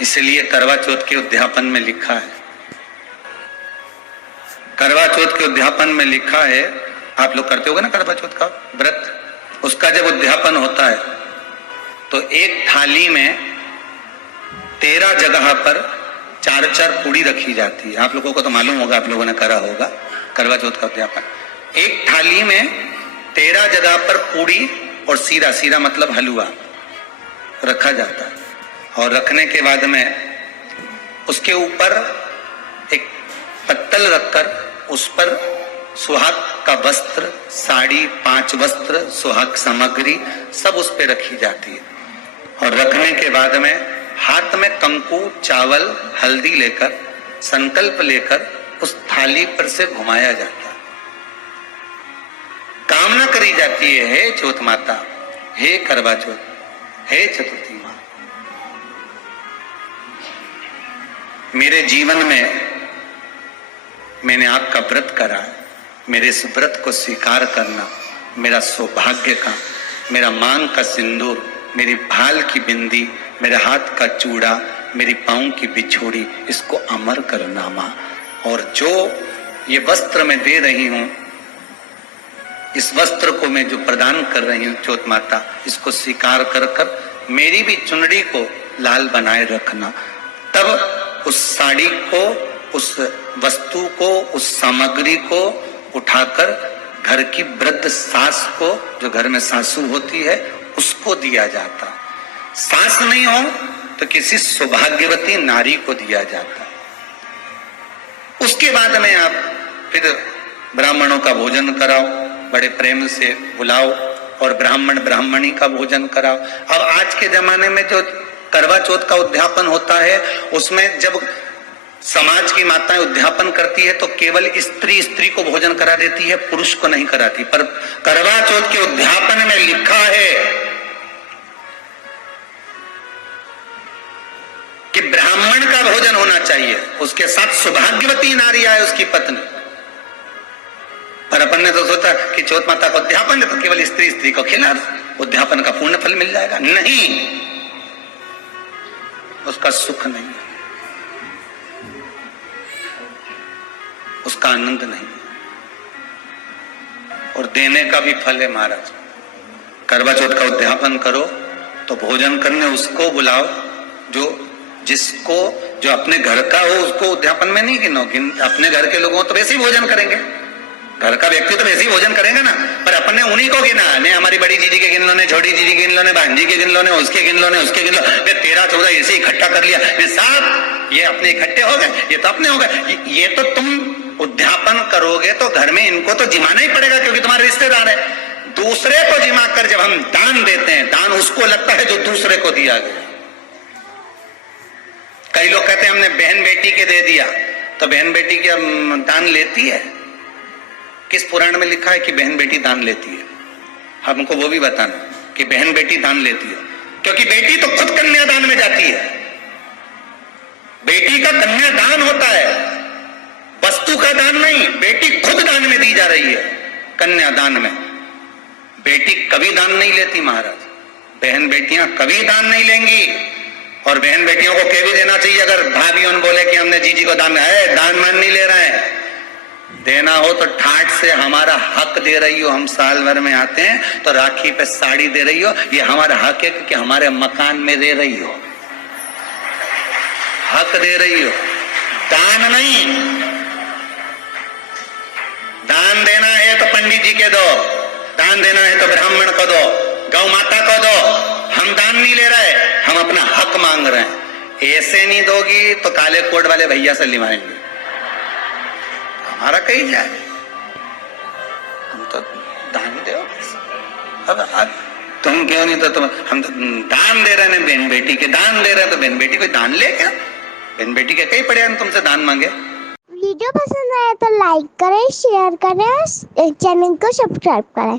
इसलिए करवा चौथ के उद्यापन में लिखा है, करवा चौथ के उद्यापन में लिखा है, आप लोग करते होगे ना करवा चौथ का व्रत, उसका जब उद्यापन होता है तो एक थाली में 13 जगह पर 4-4 पूड़ी रखी जाती है। आप लोगों को तो मालूम होगा, आप लोगों ने करा होगा करवा चौथ का उद्यापन। एक थाली में 13 जगह पर पूड़ी और सीरा, सीरा मतलब हलवा रखा जाता है, और रखने के बाद में उसके ऊपर एक पत्तल रखकर उस पर सुहाग का वस्त्र, साड़ी, 5 वस्त्र, सुहाग सामग्री सब उस पर रखी जाती है। और रखने के बाद में हाथ में कंकु, चावल, हल्दी लेकर, संकल्प लेकर उस थाली पर से घुमाया जाता है। कामना करी जाती है, हे चौथ माता, हे करवा चौथ, हे चतुर्थी माँ, मेरे जीवन में मैंने आपका व्रत करा, मेरे इस व्रत को स्वीकार करना मेरा सौभाग्य का, मेरा मांग का सिंदूर, मेरी भाल की बिंदी, मेरे हाथ का चूड़ा, मेरी पाँव की बिछोड़ी, इसको अमर करना माँ। और जो ये वस्त्र मैं दे रही हूं, इस वस्त्र को मैं जो प्रदान कर रही हूं चौथ माता, इसको स्वीकार कर कर मेरी भी चुनरी को लाल बनाए रखना। तब उस साड़ी को, उस वस्तु को, उस सामग्री को उठाकर घर की वृद्ध सास को, जो घर में सासू होती है, उसको दिया जाता। सास नहीं हो तो किसी सौभाग्यवती नारी को दिया जाता। उसके बाद में आप फिर ब्राह्मणों का भोजन कराओ, बड़े प्रेम से बुलाओ और ब्राह्मण ब्राह्मणी का भोजन कराओ। अब आज के जमाने में जो करवा चौथ का उद्यापन होता है, उसमें जब समाज की माताएं उद्यापन करती है तो केवल स्त्री स्त्री को भोजन करा देती है, पुरुष को नहीं कराती। पर करवा चौथ के उद्यापन में लिखा है कि ब्राह्मण का भोजन होना चाहिए, उसके साथ सौभाग्यवती नारी आए, उसकी पत्नी। पर अपन ने तो सोचा कि चौथ माता का उद्यापन है तो केवल स्त्री स्त्री को खिला, उद्यापन का पूर्ण फल मिल जाएगा। नहीं, उसका सुख नहीं है, उसका आनंद नहीं है, और देने का भी फल है महाराज। करवा चौथ का उद्यापन करो तो भोजन करने उसको बुलाओ जो अपने घर का हो, उसको उद्यापन में नहीं गिनो। अपने घर के लोगों तो वैसे ही भोजन करेंगे, घर का व्यक्ति तो वैसे ही भोजन करेगा ना, पर अपने उन्हीं को गिना। ने हमारी बड़ी दीदी के गिन लो, ने छोटी दीदी के गिन लो, ने भांजी के गिन लो, ने उसके गिन लो, ने उसके गिन लो, 13-14 ऐसे इकट्ठा कर लिया, साहब ये अपने इकट्ठे हो गए, ये तो अपने हो गए। ये तो तुम उद्यापन करोगे तो घर में इनको तो जिमाना ही पड़ेगा, क्योंकि तुम्हारे रिश्तेदार है। दूसरे को जिमा कर जब हम दान देते हैं, दान उसको लगता है जो दूसरे को दिया गया। कई लोग कहते हैं हमने बहन बेटी के दे दिया, तो बहन बेटी क्या दान लेती है? किस पुराण में लिखा है कि बहन बेटी दान लेती है? हमको वो भी बताना कि बहन बेटी दान लेती है, क्योंकि बेटी तो खुद कन्यादान में जाती है। बेटी का कन्यादान होता है, वस्तु का दान नहीं, बेटी खुद दान में दी जा रही है। कन्यादान में बेटी कभी दान नहीं लेती महाराज, बहन बेटियां कभी दान नहीं लेंगी। और बहन बेटियों को कह भी देना चाहिए, अगर भाभी बोले कि हमने जीजी को दान है, दान मान नहीं ले रहे हैं, देना हो तो ठाट से हमारा हक दे रही हो। हम साल भर में आते हैं तो राखी पे साड़ी दे रही हो, ये हमारा हक है कि हमारे मकान में दे रही हो, हक दे रही हो, दान नहीं। दान देना है तो पंडित जी के दो, दान देना है तो ब्राह्मण को दो, गौ माता को दो। हम दान नहीं ले रहे, हम अपना हक मांग रहे हैं। ऐसे नहीं दोगी तो काले कोट वाले भैया से लिवाएंगे, हमारा कहीं जाए। हम तो दान दो। अब तुम क्यों नहीं, तो तुम, हम तो दान दे रहे हैं, बहन बेटी के दान दे रहे हैं, तो बहन बेटी कोई दान ले क्या? बहन बेटी के कहीं पड़े हम तुमसे दान मांगे। वीडियो पसंद आया तो लाइक करें, शेयर करें, चैनल को सब्सक्राइब करें।